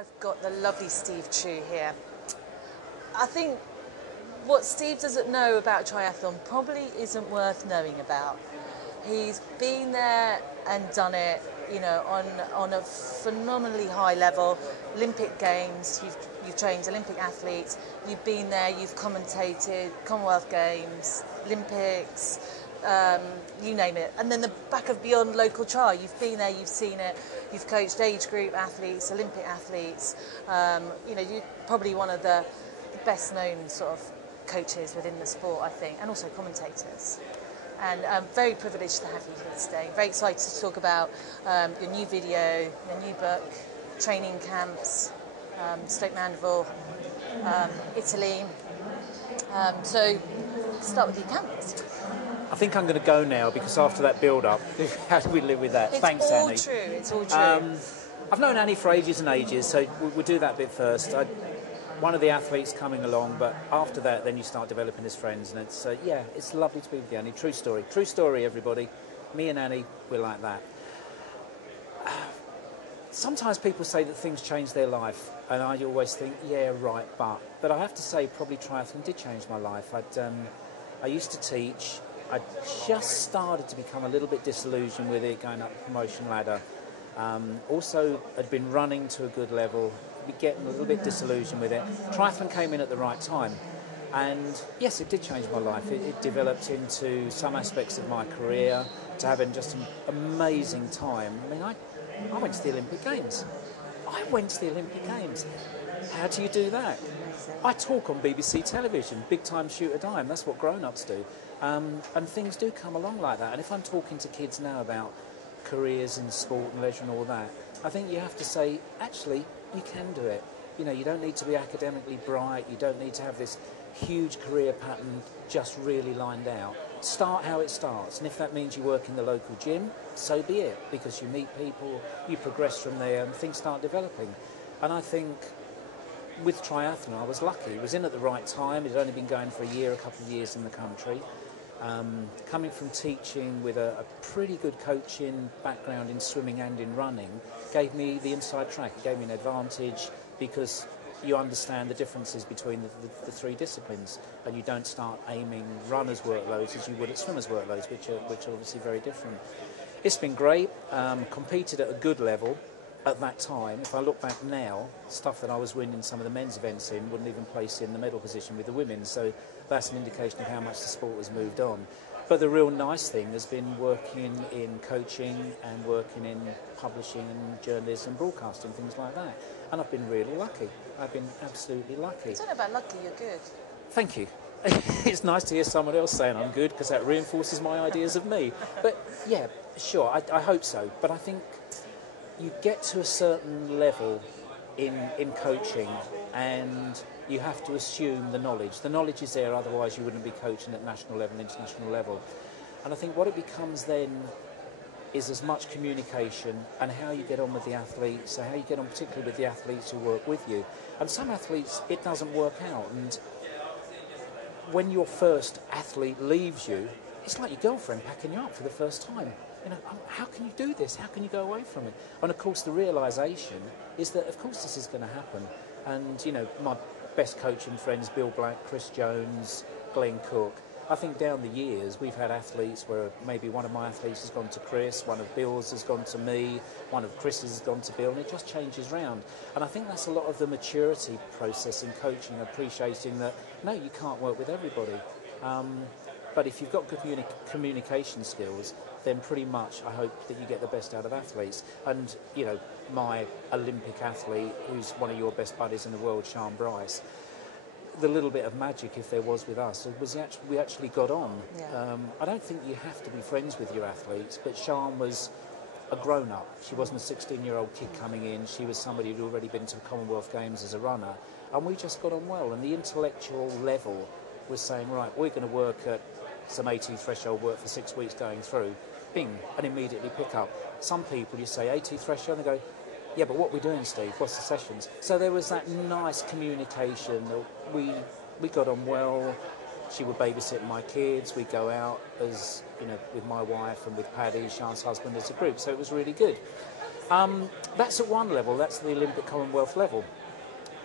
I've got the lovely Steve Trew here. I think what Steve doesn't know about triathlon probably isn't worth knowing about. He's been there and done it, you know, on a phenomenally high level. Olympic Games, you've trained Olympic athletes, you've been there, you've commentated Commonwealth Games, Olympics, you name it. And then the back of beyond local tri, you've been there, you've seen it, you've coached age group athletes, Olympic athletes. You know, you're probably one of the best known sort of coaches within the sport, I think, and also commentators. And I'm very privileged to have you here today. Very excited to talk about your new video, your new book, training camps, Stoke Mandeville, Italy. So start with your camps. I think I'm going to go now because after that build-up, how do we live with that? Thanks, Annie. It's all true. I've known Annie for ages and ages, so we'll do that bit first. One of the athletes coming along, but after that, then you start developing as friends, and it's yeah, it's lovely to be with you, Annie. True story, everybody. Me and Annie, we're like that. Sometimes people say that things change their life, and I always think, yeah, right, but I have to say, probably triathlon did change my life. I used to teach. I just started to become a little bit disillusioned with it, going up the promotion ladder. Also, had been running to a good level, getting a little bit disillusioned with it. Triathlon came in at the right time, and yes, it did change my life. It developed into some aspects of my career, to having just an amazing time. I mean, I went to the Olympic Games. How do you do that? I talk on BBC television, big time shoot a dime. That's what grown-ups do. And things do come along like that. And if I'm talking to kids now about careers in sport and leisure and all that, I think you have to say, actually, you can do it. You know, you don't need to be academically bright. You don't need to have this huge career pattern just really lined out. Start how it starts. And if that means you work in the local gym, so be it. Because you meet people, you progress from there, and things start developing. And I think with triathlon, I was lucky. It was in at the right time. It had only been going for a couple of years in the country. Coming from teaching with a pretty good coaching background in swimming and in running gave me the inside track. It gave me an advantage because you understand the differences between the three disciplines, and you don't start aiming runners' workloads as you would at swimmers' workloads, which are obviously very different. It's been great. Competed at a good level at that time. If I look back now, stuff that I was winning some of the men's events in wouldn't even place in the medal position with the women. So that's an indication of how much the sport has moved on. But the real nice thing has been working in coaching and working in publishing and journalism and broadcasting, things like that. And I've been really lucky. I've been absolutely lucky. It's not about lucky, you're good. Thank you. It's nice to hear someone else saying I'm good, because that reinforces my ideas of me. But yeah, sure, I hope so. But I think you get to a certain level in coaching, and you have to assume the knowledge. The knowledge is there, otherwise you wouldn't be coaching at national level, international level. And I think what it becomes then is as much communication and how you get on with the athletes, so how you get on particularly with the athletes who work with you. And some athletes, it doesn't work out. And when your first athlete leaves you, it's like your girlfriend packing you up for the first time. You know, how can you do this? How can you go away from it? And of course the realisation is that of course this is going to happen. And you know, my best coaching friends, Bill Black, Chris Jones, Glenn Cook, I think down the years we've had athletes where maybe one of my athletes has gone to Chris, one of Bill's has gone to me, one of Chris's has gone to Bill, and it just changes round. And I think that's a lot of the maturity process in coaching, appreciating that no, you can't work with everybody. But if you've got good communication skills, then pretty much I hope that you get the best out of athletes. And, you know, my Olympic athlete, who's one of your best buddies in the world, Sian Bryce, the little bit of magic, if there was with us, was we actually got on. Yeah. I don't think you have to be friends with your athletes, but Sian was a grown-up. She wasn't a 16-year-old kid coming in. She was somebody who'd already been to the Commonwealth Games as a runner. And we just got on well. And the intellectual level was saying, right, we're going to work at some AT threshold work for 6 weeks going through, bing, and immediately pick up. Some people, you say AT threshold, and they go, yeah, but what are we doing, Steve? What's the sessions? So there was that nice communication. We got on well. She would babysit my kids. We'd go out as, you know, with my wife and with Paddy, Sian's husband, as a group. So it was really good. That's at one level, that's the Olympic Commonwealth level.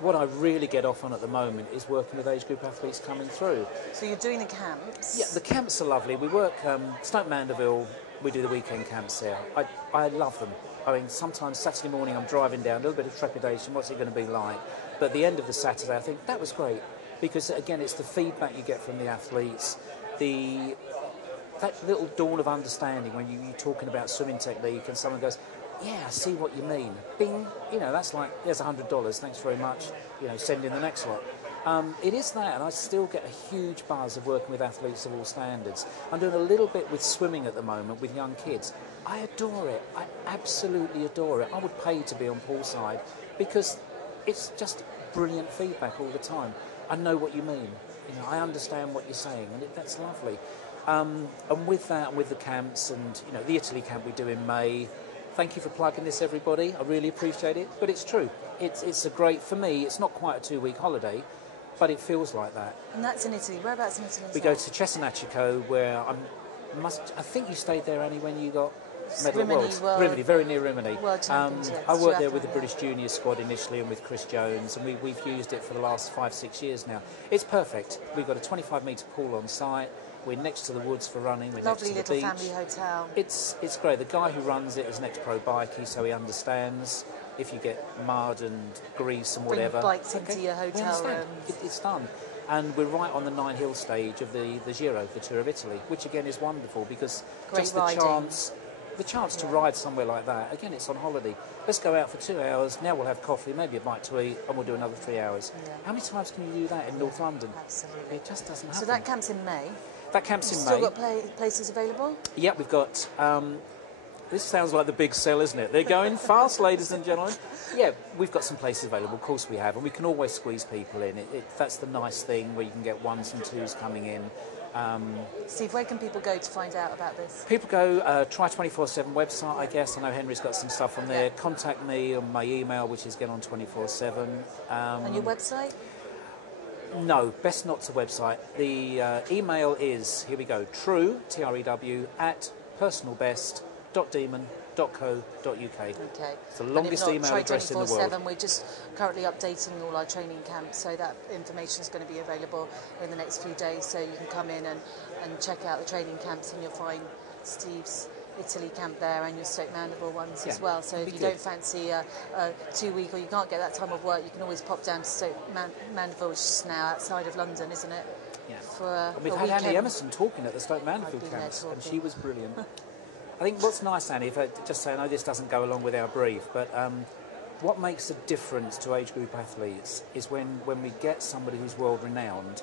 What I really get off on at the moment is working with age group athletes coming through. So you're doing the camps? Yeah, the camps are lovely. We work Stoke Mandeville, we do the weekend camps there. I love them. I mean, sometimes Saturday morning I'm driving down, a little bit of trepidation, what's it going to be like? But at the end of the Saturday I think that was great, because again it's the feedback you get from the athletes, that little dawn of understanding when you're talking about swimming technique and someone goes, yeah, I see what you mean. Bing, you know, that's like, there's $100, thanks very much, you know, send in the next lot. It is that, and I still get a huge buzz of working with athletes of all standards. I'm doing a little bit with swimming at the moment with young kids. I adore it. I absolutely adore it. I would pay to be on poolside because it's just brilliant feedback all the time. I know what you mean. You know, I understand what you're saying, and that's lovely. And with that, and with the camps, and you know, the Italy camp we do in May. Thank you for plugging this, everybody. I really appreciate it. But it's true. It's a great, for me, it's not quite a 2-week holiday, but it feels like that. And that's in Italy. Whereabouts in Italy? We go to Cesenatico, where I think you stayed there, Annie, when you got medal at Worlds. Rimini, very near Rimini. World Championships. I worked there with the British Junior squad initially and with Chris Jones, and we've used it for the last 5-6 years now. It's perfect. We've got a 25-metre pool on site. We're next to the woods for running. We're Lovely next to the beach. little family hotel. It's great. The guy who runs it is an ex-pro bikie, so he understands if you get mud and grease and whatever. Bring bikes into your hotel room. It's done. And we're right on the 9 Hill stage of the Giro, the Tour of Italy, which again is wonderful because Great just riding. the chance to ride somewhere like that, again, it's on holiday. Let's go out for 2 hours, now we'll have coffee, maybe a bite to eat, and we'll do another 3 hours. Yeah. How many times can you do that in North London? Absolutely. It just doesn't happen. So that camp's in May? That camp's in May. Still got places available? Yeah, we've got... this sounds like the big sell, isn't it? They're going fast, ladies and gentlemen. Yeah, we've got some places available, of course we have, and we can always squeeze people in. That's the nice thing, where you can get 1s and 2s coming in. Steve, where can people go to find out about this? People go Tri247 website, I guess. I know Henry's got some stuff on there. Yeah. Contact me on my email, which is Get On 24/7. And your website? No, best not to website. The email is, here we go, Trew, T-R-E-W, @personalbest.demon.co.uk. Okay. It's the longest email address in the world. We're just currently updating all our training camps, so that information is going to be available in the next few days, so you can come in and check out the training camps, and you'll find Steve's Italy camp there and your Stoke Mandeville ones as well. So if you don't fancy a 2-week, or you can't get that time of work, you can always pop down to Stoke Mandeville, which is just now outside of London, isn't it? Yeah. For we've had Annie Emmerson talking at the Stoke Mandeville camps, and she was brilliant. I think what's nice, Annie, if I just say, I know this doesn't go along with our brief, but what makes a difference to age group athletes is when we get somebody who's world renowned,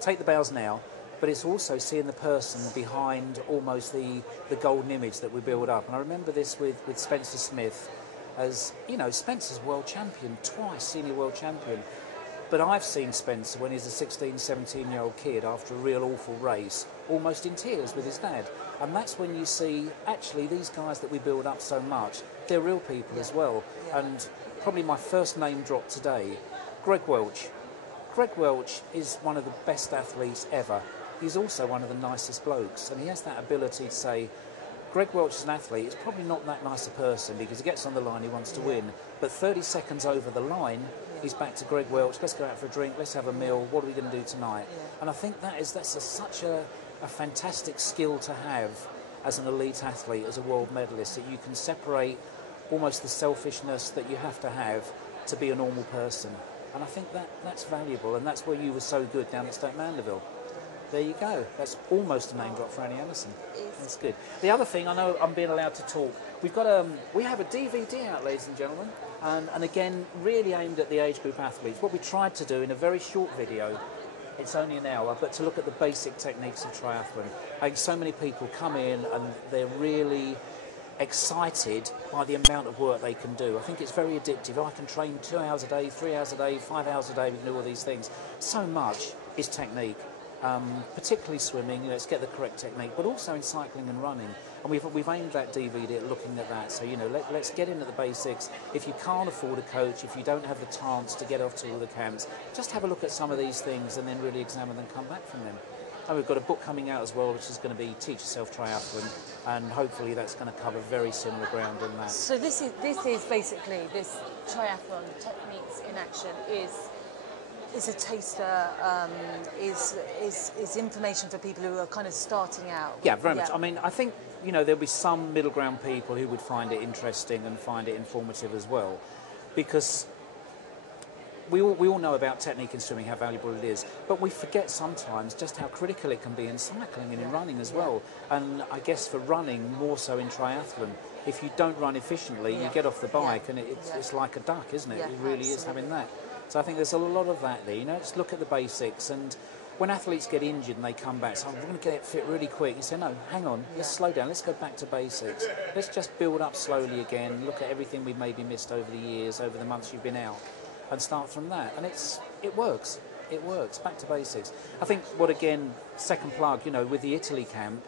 take the bows now, but it's also seeing the person behind almost the golden image that we build up. And I remember this with Spencer Smith, as, you know, Spencer's world champion, twice senior world champion. But I've seen Spencer when he's a 16, 17-year-old kid after a real awful race, almost in tears with his dad. And that's when you see, actually, these guys that we build up so much, they're real people as well. And probably my first name drop today, Greg Welch. Greg Welch is one of the best athletes ever. He's also one of the nicest blokes, and he has that ability to say, Greg Welch is an athlete, he's probably not that nice a person, because he gets on the line, he wants to win, but 30 seconds over the line, he's back to Greg Welch, let's go out for a drink, let's have a meal, what are we going to do tonight? And I think that's such a fantastic skill to have as an elite athlete, as a world medalist, that you can separate almost the selfishness that you have to be a normal person. And I think that's valuable, and that's where you were so good down at Stoke Mandeville. There you go. That's almost a name drop for Annie Emmerson. That's good. The other thing, I know I'm being allowed to talk. We have a DVD out, ladies and gentlemen, and again, really aimed at the age group athletes. What we tried to do in a very short video, it's only an hour, but to look at the basic techniques of triathlon. I think so many people come in and they're really excited by the amount of work they can do. I think it's very addictive. I can train 2 hours a day, 3 hours a day, 5 hours a day, we can do all these things. So much is technique. Particularly swimming, you know, let's get the correct technique, but also in cycling and running. And we've aimed that DVD at looking at that. So, you know, let's get in at the basics. If you can't afford a coach, if you don't have the chance to get off to all the camps, just have a look at some of these things and then really examine them and come back from them. And we've got a book coming out as well, which is going to be Teach Yourself Triathlon, and hopefully that's going to cover very similar ground in that. So this is basically, this triathlon techniques in action is a taster, is information for people who are kind of starting out. Yeah, very much. I mean, I think, you know, there'll be some middle ground people who would find it interesting and find it informative as well, because we all know about technique in swimming, how valuable it is, but we forget sometimes just how critical it can be in cycling and in running as well. And I guess for running, more so in triathlon, if you don't run efficiently, you get off the bike and it's like a duck, isn't it? Yeah, it really is having that. So I think there's a lot of that there, you know, just look at the basics. And when athletes get injured and they come back, so I'm going to get fit really quick, you say, no, hang on, let's slow down, let's go back to basics. Let's just build up slowly again, look at everything we've maybe missed over the years, over the months you've been out, and start from that. And it works. It works. Back to basics. I think again, second plug, you know, with the Italy camp,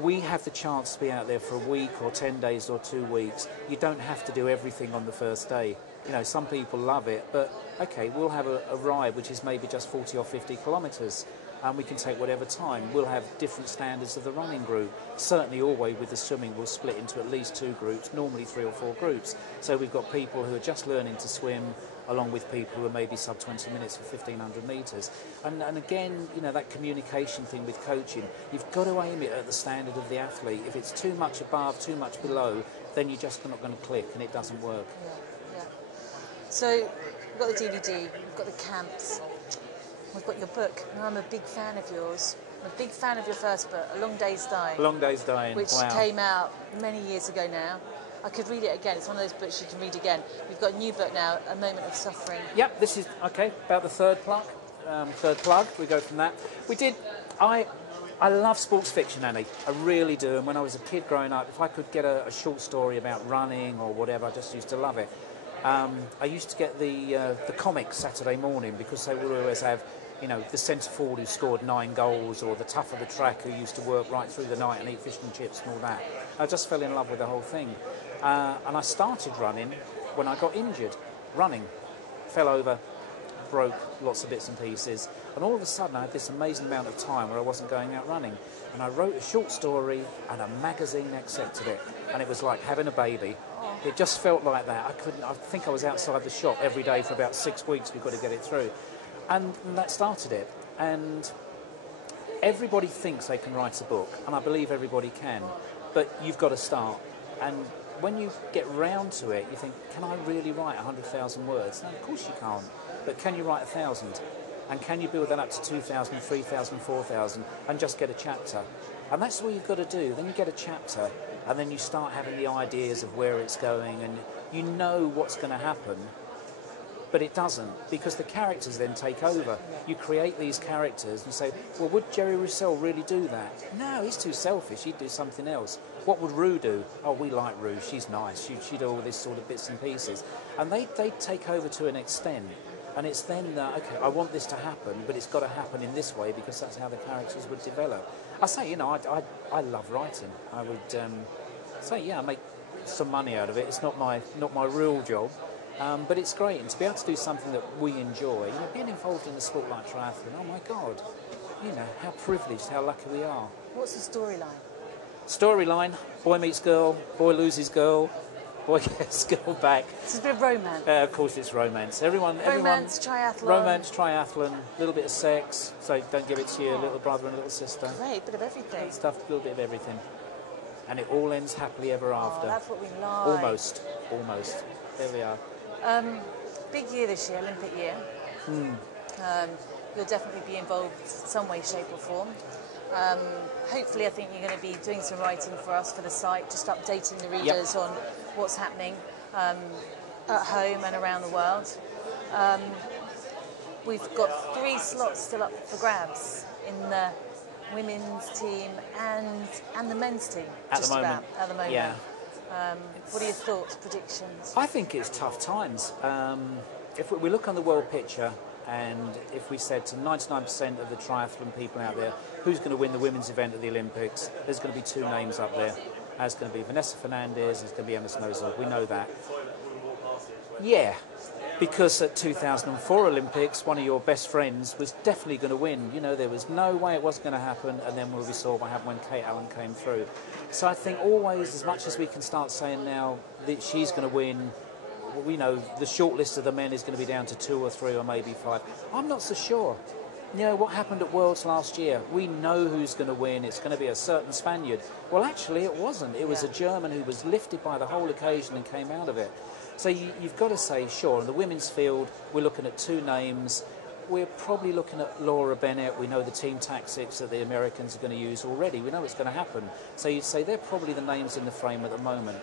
we have the chance to be out there for a week or 10 days or 2 weeks. You don't have to do everything on the first day. You know, some people love it, but okay, we'll have a ride which is maybe just 40 or 50 kilometres, and we can take whatever time. We'll have different standards of the running group. Certainly always with the swimming, we'll split into at least 2 groups, normally 3 or 4 groups. So we've got people who are just learning to swim, along with people who are maybe sub 20 minutes for 1,500 metres. And again, you know, that communication thing with coaching, you've got to aim it at the standard of the athlete. If it's too much above, too much below, then you're just not going to click and it doesn't work. Yeah. So we've got the DVD, we've got the camps, we've got your book, and I'm a big fan of yours. I'm a big fan of your first book, A Long Day's Dying. A Long Day's Dying, which came out many years ago now. I could read it again. It's one of those books you can read again. We've got a new book now, A Moment of Suffering. Yep, this is, okay, about the third plug. We go from that. I love sports fiction, Annie. I really do. And when I was a kid growing up, if I could get a short story about running or whatever, I just used to love it. I used to get the comics Saturday morning because they would always have, you know, the centre forward who scored 9 goals, or the tough of the track who used to work right through the night and eat fish and chips and all that. I just fell in love with the whole thing. And I started running when I got injured. Running. Fell over, broke lots of bits and pieces. And all of a sudden I had this amazing amount of time where I wasn't going out running. And I wrote a short story and a magazine accepted it. And it was like having a baby. It just felt like that. I think I was outside the shop every day for about 6 weeks. We've got to get it through. And that started it. And everybody thinks they can write a book. And I believe everybody can. But you've got to start. And when you get round to it, you think, can I really write 100,000 words? No, of course you can't. But can you write 1,000? And can you build that up to 2,000, 3,000, 4,000 and just get a chapter? And that's all you've got to do. Then you get a chapter and then you start having the ideas of where it's going and you know what's going to happen. But it doesn't, because the characters then take over. You create these characters and say, well, would Jerry Roussel really do that? No, he's too selfish. He'd do something else. What would Rue do? Oh, we like Rue. She's nice. She'd do all this sort of bits and pieces. And they take over to an extent. And it's then that, okay, I want this to happen, but it's got to happen in this way because that's how the characters would develop. I say, you know, I love writing. I would say, yeah, I make some money out of it. It's not my real job. But it's great, and to be able to do something that we enjoy, you know, being involved in a sport like triathlon, oh my God, you know, how privileged, how lucky we are. What's the storyline? Storyline, boy meets girl, boy loses girl, boy gets girl back. It's a bit of romance. Of course it's romance. Romance, triathlon. Romance, triathlon, a little bit of sex, so don't give it to your little brother and little sister. Great, bit of everything. Stuff, a little bit of everything. And it all ends happily ever after. Oh, that's what we like. Almost. There we are. Big year this year, Olympic year. You'll definitely be involved some way, shape or form. Hopefully I think you're going to be doing some writing for us for the site, just updating the readers on what's happening at home and around the world. We've got 3 slots still up for grabs in the women's team and the men's team. At the moment. Yeah. What are your thoughts, predictions? I think it's tough times. If we look on the world picture, and if we said to 99% of the triathlon people out there, who's going to win the women's event at the Olympics, there's going to be 2 names up there. There's going to be Vanessa Fernandez, there's going to be Emmerson. We know that. Yeah, because at 2004 Olympics, one of your best friends was definitely going to win. You know, there was no way it wasn't going to happen, and then we saw what happened when Kate Allen came through. So I think always, as much as we can start saying now that she's going to win, we know the short list of the men is going to be down to 2 or 3 or maybe 5. I'm not so sure. You know, what happened at Worlds last year? We know who's going to win. It's going to be a certain Spaniard. Well, actually, it wasn't. It was a German who was lifted by the whole occasion and came out of it. So you've got to say, sure, in the women's field, we're looking at 2 names. We're probably looking at Laura Bennett. We know the team tactics that the Americans are going to use already. We know it's going to happen. So you'd say they're probably the names in the frame at the moment.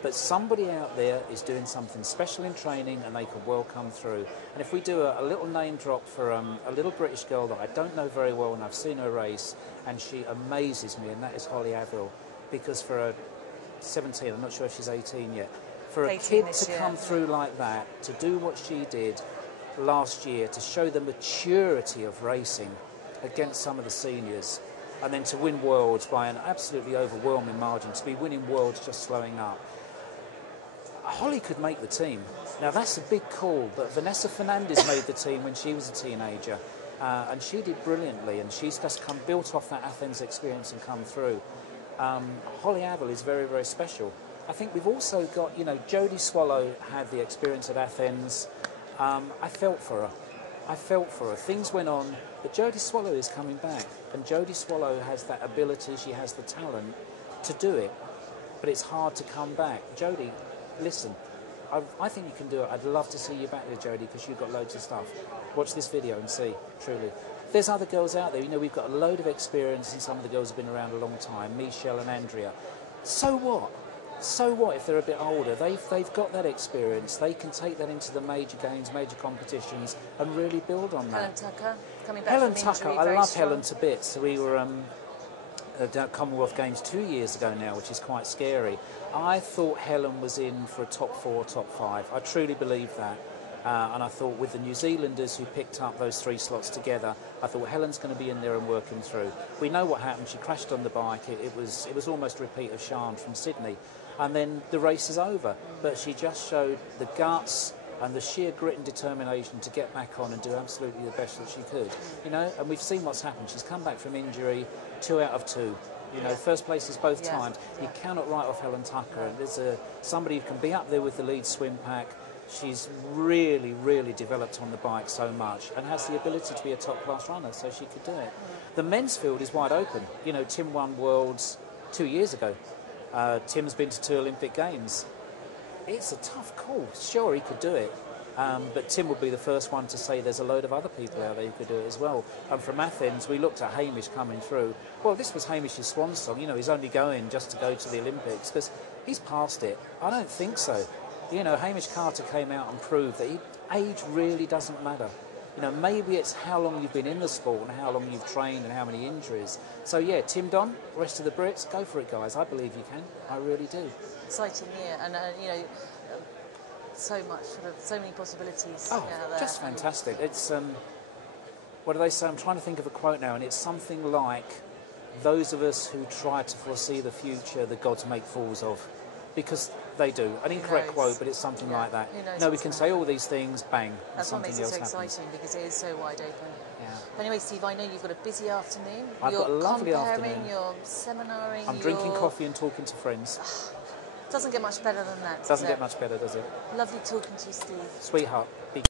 But somebody out there is doing something special in training, and they could well come through. And if we do a little name drop for a little British girl that I don't know very well, and I've seen her race, and she amazes me, and that is Holly Averill. Because for a 17, I'm not sure if she's 18 yet, for a kid to come through like that, to do what she did last year, to show the maturity of racing against some of the seniors, and then to win Worlds by an absolutely overwhelming margin, to be winning Worlds just slowing up. Holly could make the team. Now that's a big call, but Vanessa Fernandez made the team when she was a teenager, and she did brilliantly, and she's just built off that Athens experience and come through. Holly Averill is very, very special. I think we've also got, you know, Jodie Swallow had the experience at Athens. I felt for her. I felt for her. Things went on, but Jodie Swallow is coming back, and Jodie Swallow has that ability, she has the talent to do it, but it's hard to come back. Jodie, listen, I think you can do it. I'd love to see you back there, Jodie, because you've got loads of stuff. Watch this video and see, truly. There's other girls out there. You know, we've got a load of experience, and some of the girls have been around a long time, Michelle and Andrea. So what? So what if they're a bit older? They've got that experience. They can take that into the major games, major competitions, and really build on that. Helen Tucker, coming back Helen from Tucker, injury, I love strong. Helen to bits. We were at Commonwealth Games 2 years ago now, which is quite scary. I thought Helen was in for a top 4, top 5. I truly believe that. And I thought with the New Zealanders who picked up those 3 slots together, I thought Helen's going to be in there and working through. We know what happened. She crashed on the bike. It was almost a repeat of Sian from Sydney. And then the race is over. But she just showed the guts and the sheer grit and determination to get back on and do absolutely the best that she could. You know, and we've seen what's happened. She's come back from injury, 2 out of 2. You know, first places both times. You cannot write off Helen Tucker. And there's somebody who can be up there with the lead swim pack. She's really, really developed on the bike so much and has the ability to be a top-class runner, so she could do it. The men's field is wide open. You know, Tim won Worlds 2 years ago. Tim's been to 2 Olympic Games. It's a tough call. Sure, he could do it. But Tim would be the first one to say there's a load of other people out there who could do it as well. And from Athens, we looked at Hamish coming through. Well, this was Hamish's swan song. You know, he's only going just to go to the Olympics because he's past it. I don't think so. You know, Hamish Carter came out and proved that age really doesn't matter. You know, maybe it's how long you've been in the sport and how long you've trained and how many injuries. So, yeah, Tim Don, rest of the Brits, go for it, guys. I believe you can. I really do. Exciting year, and, you know, so many possibilities Oh, out there. just fantastic. It's, what do they say? I'm trying to think of a quote now, and it's something like, those of us who try to foresee the future, the gods make fools of. Because they do. An incorrect quote, but it's something like that. No, we can say all these things, bang, That's what makes it so exciting, because it is so wide open. Yeah. But anyway, Steve, I know you've got a busy afternoon. I've got a lovely afternoon. You're seminaring. I'm drinking coffee and talking to friends. Doesn't get much better than that. Doesn't get much better, does it? Lovely talking to you, Steve. Sweetheart.